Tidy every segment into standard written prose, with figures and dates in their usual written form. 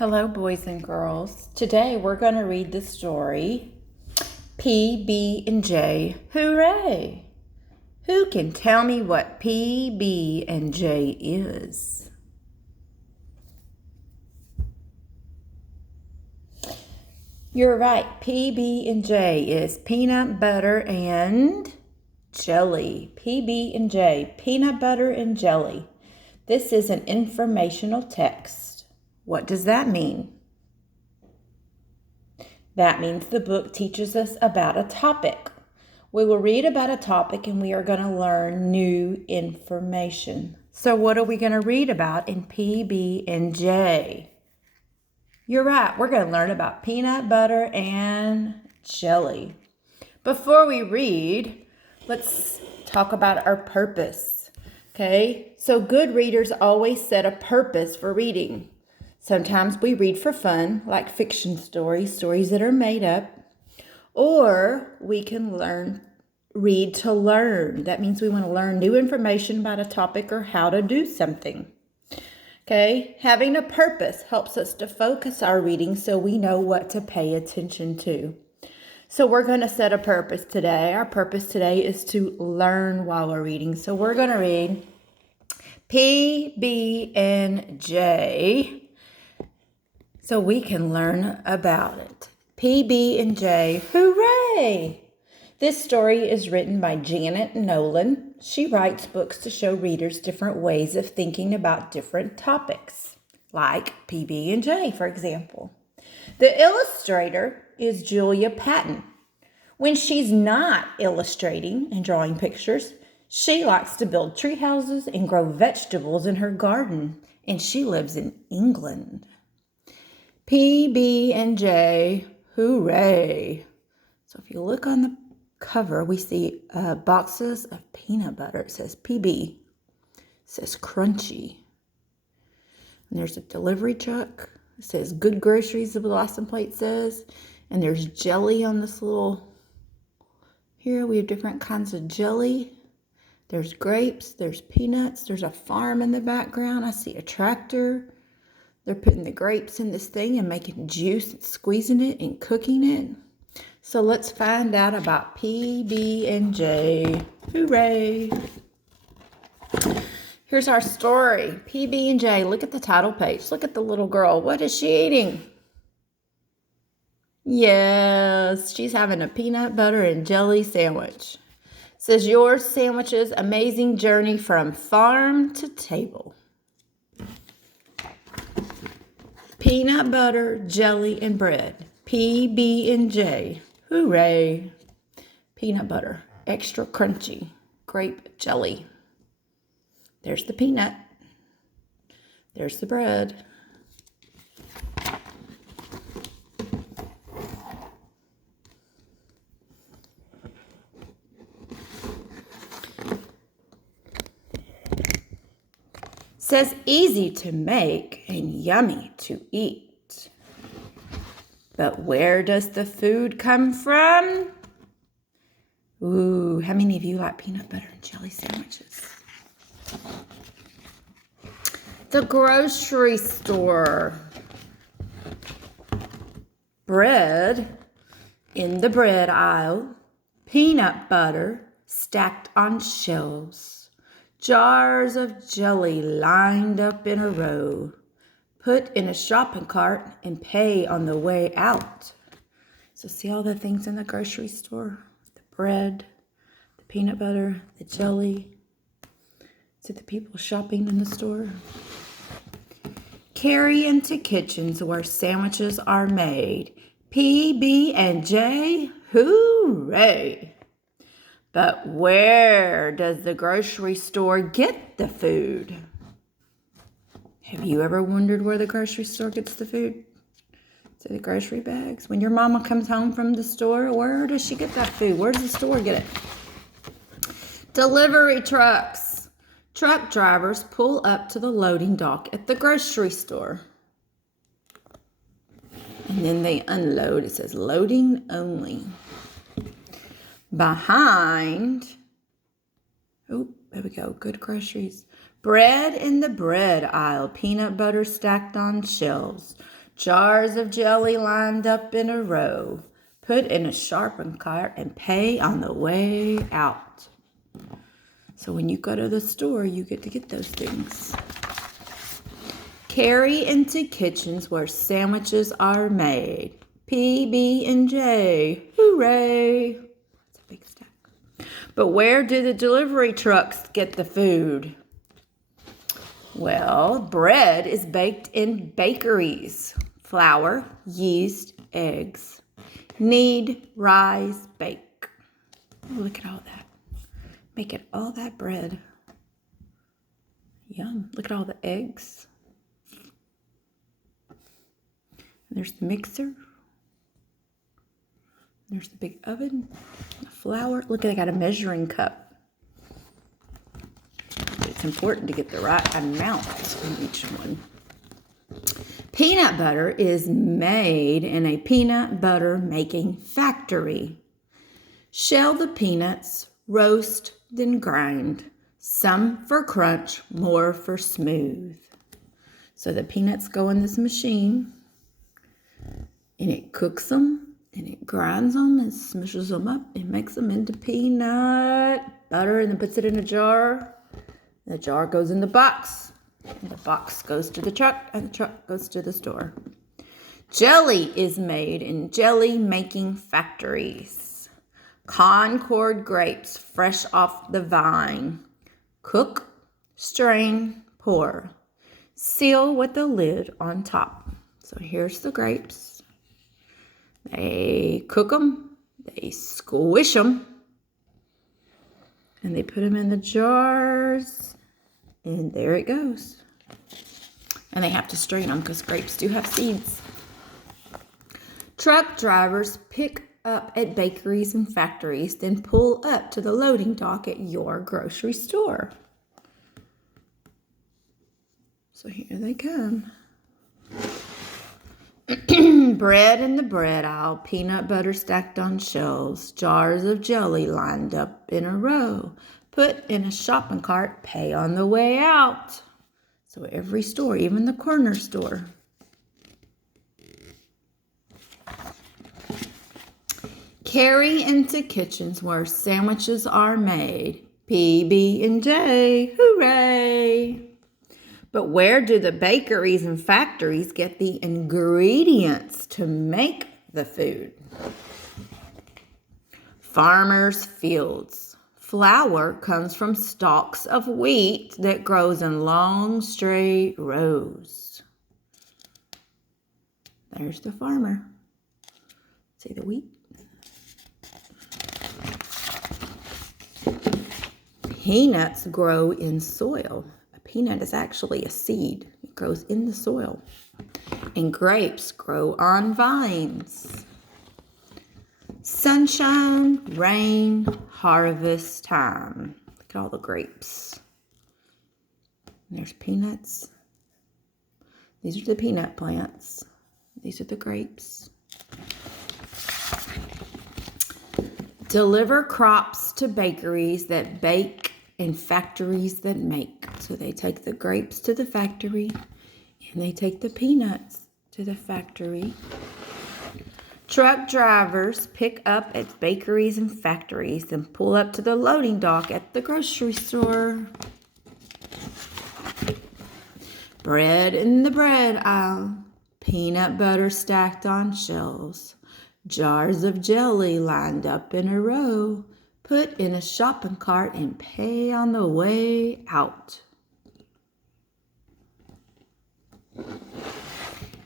Hello, boys and girls. Today we're going to read the story P, B, and J Hooray! Who can tell me what P, B, and J is? You're right. P, B, and J is peanut butter and jelly. P, B, and J, peanut butter and jelly. This is an informational text. What does that mean? That means the book teaches us about a topic. We will read about a topic and we are going to learn new information. So what are we going to read about in P, B, and J? You're right. We're going to learn about peanut butter and jelly. Before we read, let's talk about our purpose. Okay? So good readers always set a purpose for reading. Sometimes we read for fun, like fiction stories that are made up. Or we can read to learn. That means we want to learn new information about a topic or how to do something. Okay? Having a purpose helps us to focus our reading so we know what to pay attention to. So we're going to set a purpose today. Our purpose today is to learn while we're reading. So we're going to read P, B, and J. So we can learn about it. P, B, and J, hooray! This story is written by Janet Nolan. She writes books to show readers different ways of thinking about different topics, like P, B, and J, for example. The illustrator is Julia Patton. When she's not illustrating and drawing pictures, she likes to build tree houses and grow vegetables in her garden, and she lives in England. P, B, and J, hooray. So if you look on the cover, we see boxes of peanut butter. It says PB. It says crunchy. And there's a delivery truck. It says good groceries, the license plate says. And there's jelly on this little, here we have different kinds of jelly. There's grapes, there's peanuts, there's a farm in the background. I see a tractor. They're putting the grapes in this thing and making juice and squeezing it and cooking it. So let's find out about P, B, and J. Hooray! Here's our story. P, B, and J. Look at the title page. Look at the little girl. What is she eating? Yes, she's having a peanut butter and jelly sandwich. It says, your sandwich's amazing journey from farm to table. Peanut butter, jelly, and bread. P, B, and J. Hooray. Peanut butter. Extra crunchy. Grape jelly. There's the peanut. There's the bread. Says easy to make and yummy to eat. But where does the food come from? Ooh, how many of you like peanut butter and jelly sandwiches? The grocery store. Bread in the bread aisle. Peanut butter stacked on shelves. Jars of jelly lined up in a row. Put in a shopping cart and pay on the way out. So see all the things in the grocery store? The bread, the peanut butter, the jelly. See the people shopping in the store? Carry into kitchens where sandwiches are made. P, B, and J, hooray! But where does the grocery store get the food? Have you ever wondered where the grocery store gets the food? To the grocery bags? When your mama comes home from the store, where does she get that food? Where does the store get it? Delivery trucks. Truck drivers pull up to the loading dock at the grocery store. And then they unload. It says loading only. Behind, oh, there we go, good groceries. Bread in the bread aisle, peanut butter stacked on shelves. Jars of jelly lined up in a row. Put in a sharpened cart and pay on the way out. So when you go to the store, you get to get those things. Carry into kitchens where sandwiches are made. PB&J. Hooray! That's a big stack. But where do the delivery trucks get the food? Well, bread is baked in bakeries. Flour, yeast, eggs. Knead, rise, bake. Oh, look at all that. Making all that bread. Yum. Look at all the eggs. And there's the mixer. There's the big oven. The flour. Look, I got a measuring cup. It's important to get the right amount in each one. Peanut butter is made in a peanut butter making factory. Shell the peanuts, roast, then grind. Some for crunch, more for smooth. So the peanuts go in this machine, and it cooks them, and it grinds them, and smushes them up, and makes them into peanut butter, and then puts it in a jar. The jar goes in the box, and the box goes to the truck, and the truck goes to the store. Jelly is made in jelly-making factories. Concord grapes fresh off the vine. Cook, strain, pour. Seal with the lid on top. So here's the grapes. They cook them, they squish them, and they put them in the jars, and there it goes. And they have to strain them because grapes do have seeds. Truck drivers pick up at bakeries and factories, then pull up to the loading dock at your grocery store. So here they come. Bread in the bread aisle, peanut butter stacked on shelves, jars of jelly lined up in a row. Put in a shopping cart, pay on the way out. So every store, even the corner store. Carry into kitchens where sandwiches are made. PB&J, hooray! But where do the bakeries and factories get the ingredients to make the food? Farmers' fields. Flour comes from stalks of wheat that grows in long, straight rows. There's the farmer. See the wheat? Peanuts grow in soil. A peanut is actually a seed. It grows in the soil. And grapes grow on vines. Sunshine, rain, harvest time. Look at all the grapes. And there's peanuts. These are the peanut plants. These are the grapes. Deliver crops to bakeries that bake and factories that make. So they take the grapes to the factory and they take the peanuts to the factory. Truck drivers pick up at bakeries and factories, then pull up to the loading dock at the grocery store. Bread in the bread aisle, peanut butter stacked on shelves, jars of jelly lined up in a row. Put in a shopping cart and pay on the way out.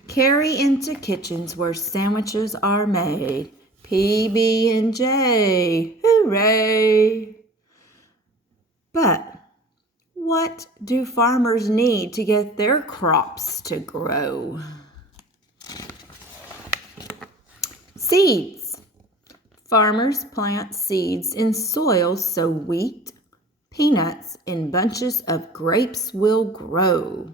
Carry into kitchens where sandwiches are made. PB&J, hooray! But what do farmers need to get their crops to grow? Seeds. Farmers plant seeds in soil so wheat, peanuts, and bunches of grapes will grow.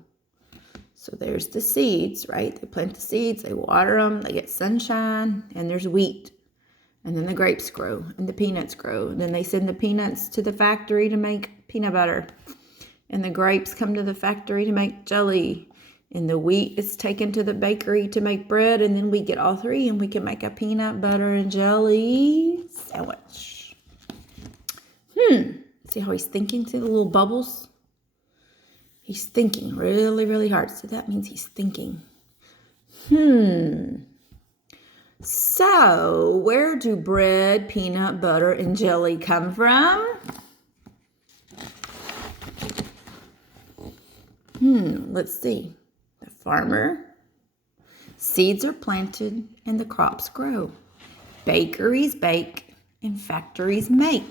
So there's the seeds, right? They plant the seeds, they water them, they get sunshine, and there's wheat. And then the grapes grow, and the peanuts grow. And then they send the peanuts to the factory to make peanut butter. And the grapes come to the factory to make jelly. And the wheat is taken to the bakery to make bread, and then we get all three, and we can make a peanut butter and jelly sandwich. See how he's thinking? See the little bubbles? He's thinking really, really hard. So that means he's thinking. So, where do bread, peanut butter, and jelly come from? Let's see. The farmer. Seeds are planted and the crops grow. Bakeries bake and factories make.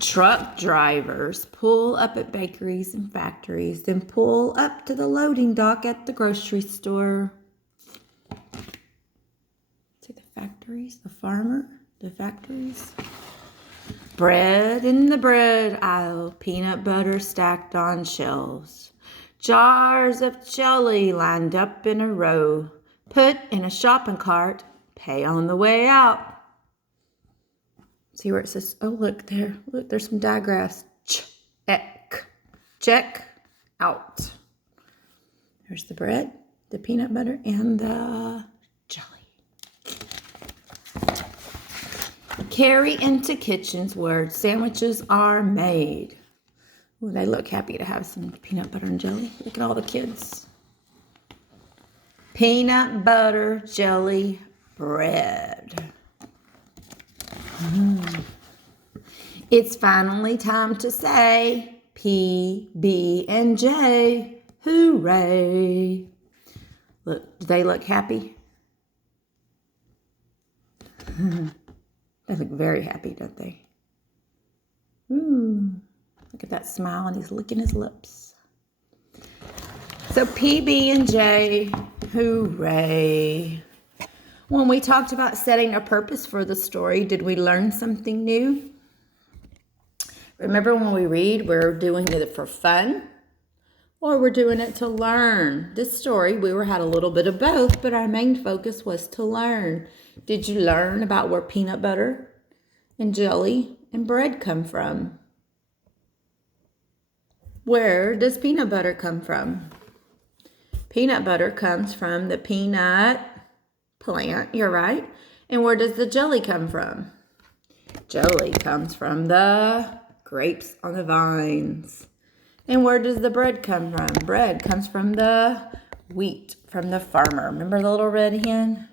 Truck drivers pull up at bakeries and factories, then pull up to the loading dock at the grocery store. See the factories, the farmer, the factories. Bread in the bread aisle, peanut butter stacked on shelves. Jars of jelly lined up in a row, put in a shopping cart, pay on the way out. See where it says, oh, look there. Look, there's some digraphs. Check out. There's the bread, the peanut butter, and the jelly. Carry into kitchens where sandwiches are made. Ooh, they look happy to have some peanut butter and jelly. Look at all the kids. Peanut butter, jelly, bread. It's finally time to say P, B, and J. Hooray! Look, do they look happy? They look very happy, don't they? Look at that smile, and he's licking his lips. So P, B, and J. Hooray! When we talked about setting a purpose for the story, did we learn something new? Remember when we read, we're doing it for fun or we're doing it to learn. This story, we had a little bit of both, but our main focus was to learn. Did you learn about where peanut butter and jelly and bread come from? Where does peanut butter come from? Peanut butter comes from the peanut plant, you're right. And where does the jelly come from? Jelly comes from the grapes on the vines. And where does the bread come from? Bread comes from the wheat, from the farmer. Remember the little red hen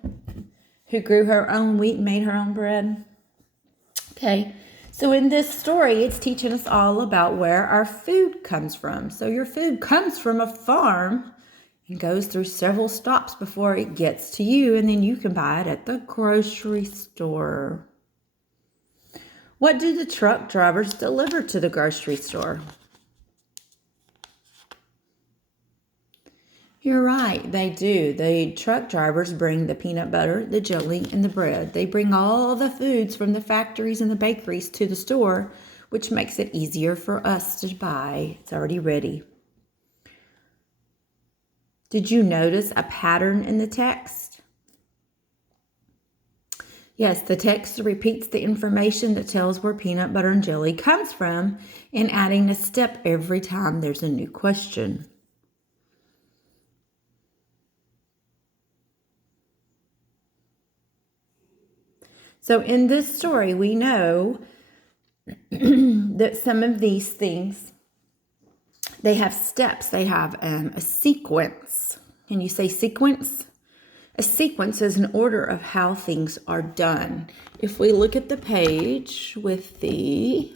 who grew her own wheat and made her own bread? Okay, so in this story, it's teaching us all about where our food comes from. So your food comes from a farm and goes through several stops before it gets to you, and then you can buy it at the grocery store. What do the truck drivers deliver to the grocery store? You're right, they do. The truck drivers bring the peanut butter, the jelly, and the bread. They bring all the foods from the factories and the bakeries to the store, which makes it easier for us to buy. It's already ready. Did you notice a pattern in the text? Yes, the text repeats the information that tells where peanut butter and jelly comes from and adding a step every time there's a new question. So in this story, we know that some of these things, they have steps. They have a sequence. Can you say sequence? A sequence is an order of how things are done. If we look at the page with the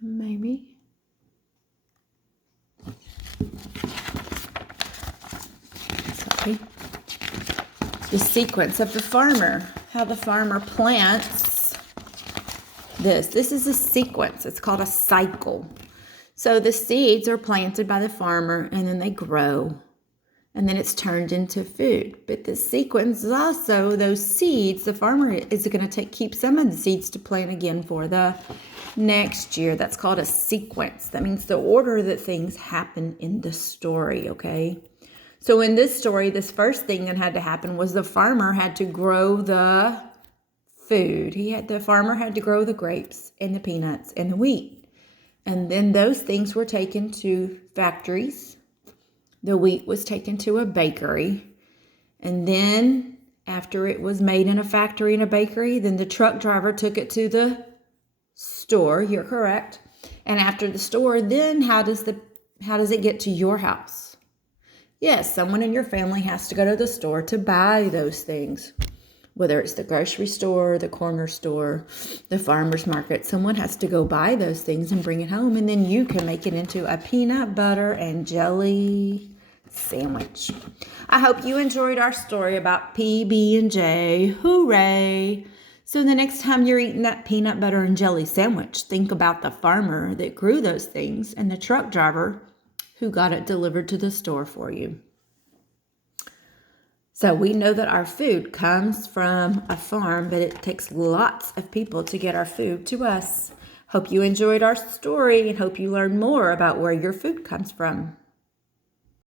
maybe sorry, the sequence of the farmer, how the farmer plants this. This is a sequence. It's called a cycle. So the seeds are planted by the farmer and then they grow and then it's turned into food. But the sequence is also those seeds. The farmer is going to keep some of the seeds to plant again for the next year. That's called a sequence. That means the order that things happen in the story, okay? So in this story, this first thing that had to happen was the farmer had to grow the food. The farmer had to grow the grapes and the peanuts and the wheat. And then those things were taken to factories. The wheat was taken to a bakery. And then after it was made in a factory and a bakery, then the truck driver took it to the store. You're correct. And after the store, then how does it get to your house? Yes, someone in your family has to go to the store to buy those things. Whether it's the grocery store, the corner store, the farmer's market, someone has to go buy those things and bring it home. And then you can make it into a peanut butter and jelly sandwich. I hope you enjoyed our story about PB&J. Hooray! So the next time you're eating that peanut butter and jelly sandwich, think about the farmer that grew those things and the truck driver who got it delivered to the store for you. So we know that our food comes from a farm, but it takes lots of people to get our food to us. Hope you enjoyed our story and hope you learned more about where your food comes from.